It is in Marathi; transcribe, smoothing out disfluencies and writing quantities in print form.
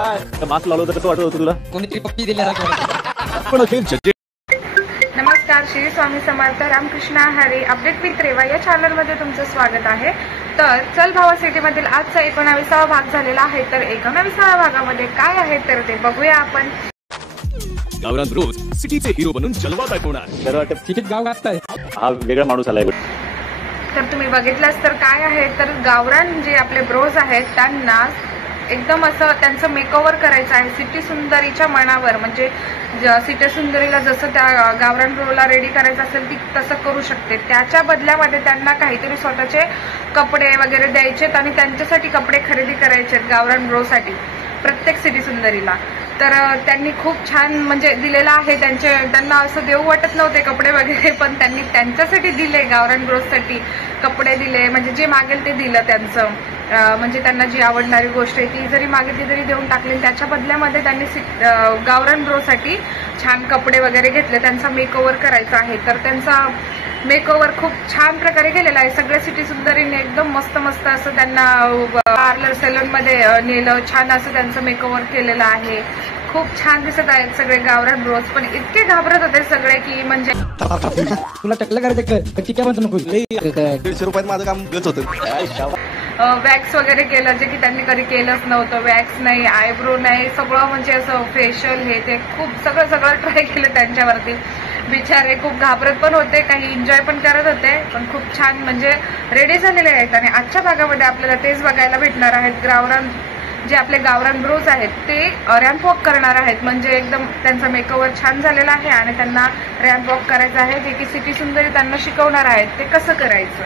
मास्क लावलं होतं कसं वाटत होतं तुला? कोणीतरी पप्पी दिल्यासारखं. पण अखेर जजेस नमस्कार, श्री स्वामी समर्थ रामकृष्ण हरी. अपडेट विथ रेवा या चॅनलमध्ये तुमचं स्वागत आहे. तर चल भावा सिटीमधील आजचा 19वा भाग झालेला आहे. तर 19व्या भागामध्ये काय आहे तर ते बघूया आपण. गावरान रोज सिटीचे हिरो बनून जलवा दाखवणार. तर वाटत सिटीत गाव गाजताय. हा वेगळा माणूस आलाय. तर तुम्ही बघितलंच तर काय आहे तर गावरान जे आपले ब्रोज आहेत त्यांना एकदम असं त्यांचं मेकओव्हर करायचं आहे सिटी सुंदरीच्या मनावर. म्हणजे सिटी सुंदरीला जसं त्या गावरान ब्रोला रेडी करायचं असेल ती तसं करू शकते. त्याच्या बदल्यामध्ये त्यांना काहीतरी स्वतःचे कपडे वगैरे द्यायचेत आणि त्यांच्यासाठी कपडे खरेदी करायचे आहेत गावरान ब्रोसाठी प्रत्येक सिटी सुंदरीला. तर त्यांनी खूप छान म्हणजे दिलेलं आहे. त्यांना असं देऊ वाटत नव्हते कपडे वगैरे, पण त्यांनी त्यांच्यासाठी दिले. गावरान ब्रोजसाठी कपडे दिले, म्हणजे जे मागेल ते दिलं त्यांचं. म्हणजे त्यांना जी आवडणारी गोष्ट आहे ती जरी मागितली तरी देऊन टाकली. त्याच्या बदल्यामध्ये त्यांनी गावरान ब्रोसाठी छान कपडे वगैरे घेतले. त्यांचा मेकओव्हर करायचा आहे. तर त्यांचा मेकओव्हर खूप छान प्रकारे केलेला आहे. सगळ्या सिटी सुंदरीने एकदम मस्त मस्त असं त्यांना पार्लर सॅलूनमध्ये नेलं. छान असं त्यांचं मेकओव्हर केलेलं आहे. खूप छान दिसत आहेत सगळे गावरान ब्रोज. पण इतके घाबरत होते सगळे की म्हणजे तुला टकलं करायचं ठीक आहे म्हणतो नको. 150 रुपयात माझं काम गच होतं. वॅक्स वगैरे केलं जे की त्यांनी कधी केलंच नव्हतं. वॅक्स नाही, आयब्रो नाही, सगळं म्हणजे असं फेशियल हे ते खूप सगळं ट्राय केलं त्यांच्यावरती. बिचारे खूप घाबरत पण होते, काही एन्जॉय पण करत होते. पण खूप छान म्हणजे रेडी झालेले आहेत. आणि आजच्या भागामध्ये आपल्याला तेच बघायला भेटणार आहेत. गावरान जे आपले गावरान ब्रोज आहेत ते रॅम्प वॉक करणार आहेत. म्हणजे एकदम त्यांचा मेकओव्हर छान झालेला आहे आणि त्यांना रॅम्प वॉक करायचं आहे जे की सिटी सुंदरी त्यांना शिकवणार आहेत ते कसं करायचं.